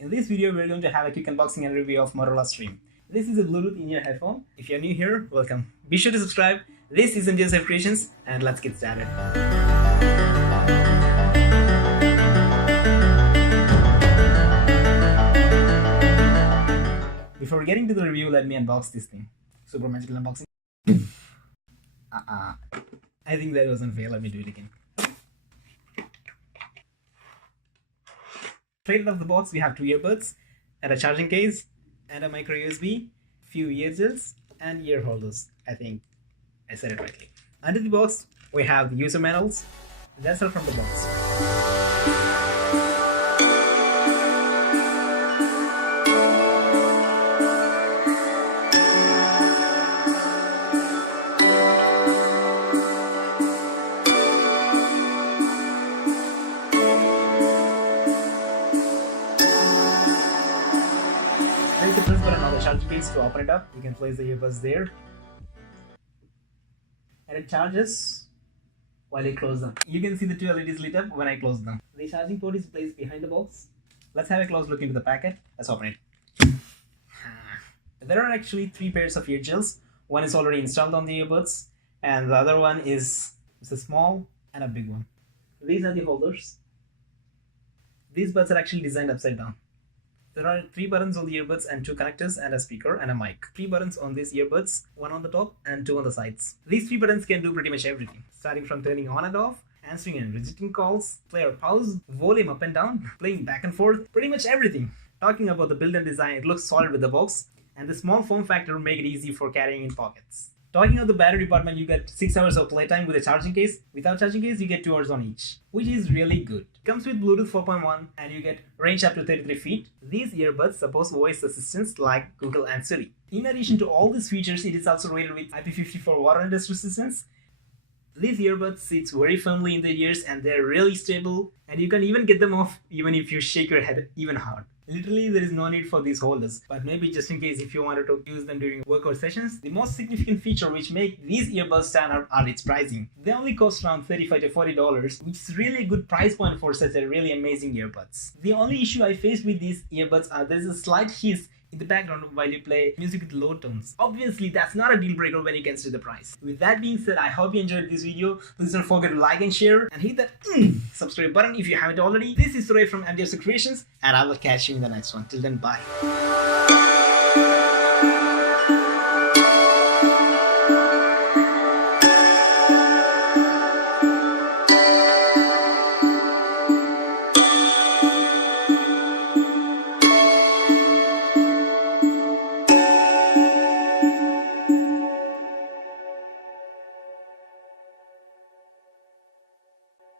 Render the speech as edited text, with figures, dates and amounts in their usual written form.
In this video, we're going to have a quick unboxing and review of Motorola Stream. This is a Bluetooth in-ear headphone. If you're new here, welcome. Be sure to subscribe. This is me.suraif Creations, and let's get started. Before getting to the review, let me unbox this thing. Super magical unboxing. I think that wasn't fair. Let me do it again. Straight out of the box, we have two earbuds and a charging case and a micro USB, few ear gels and ear holders. I think I said it rightly. Under the box, we have the user manuals. That's all from the box. There is the press button on the charging case to open it up. You can place the earbuds there. And it charges while you close them. You can see the two LEDs lit up when I close them. The charging port is placed behind the box. Let's have a close look into the packet. Let's open it. There are actually three pairs of ear gels. One is already installed on the earbuds, and the other one is a small and a big one. These are the holders. These buds are actually designed upside down. There are three buttons on the earbuds and two connectors and a speaker and a mic. Three buttons on these earbuds, one on the top and two on the sides. These three buttons can do pretty much everything, starting from turning on and off, answering and rejecting calls, play or pause, volume up and down, playing back and forth, pretty much everything. Talking about the build and design, it looks solid with the box, and the small form factor make it easy for carrying in pockets. Talking about the battery department, you get 6 hours of playtime with a charging case. Without charging case, you get 2 hours on each, which is really good. It comes with Bluetooth 4.1 and you get range up to 33 feet. These earbuds support voice assistants like Google and Siri. In addition to all these features, it is also rated with IP54 water and dust resistance. These earbuds sit very firmly in the ears and they're really stable, and you can even get them off even if you shake your head even hard. Literally, there is no need for these holders, but maybe just in case if you wanted to use them during workout sessions. The most significant feature which make these earbuds stand out are its pricing. They only cost around $35 to $40, which is really a good price point for such a really amazing earbuds. The only issue I faced with these earbuds are there's a slight hiss in the background while you play music with low tones. Obviously, that's not a deal breaker when you consider the price. With that being said, I hope you enjoyed this video. Please don't forget to like and share and hit that subscribe button if you haven't already. This is Suraif from me.suraif Creations, and I will catch you in the next one. Till then, bye.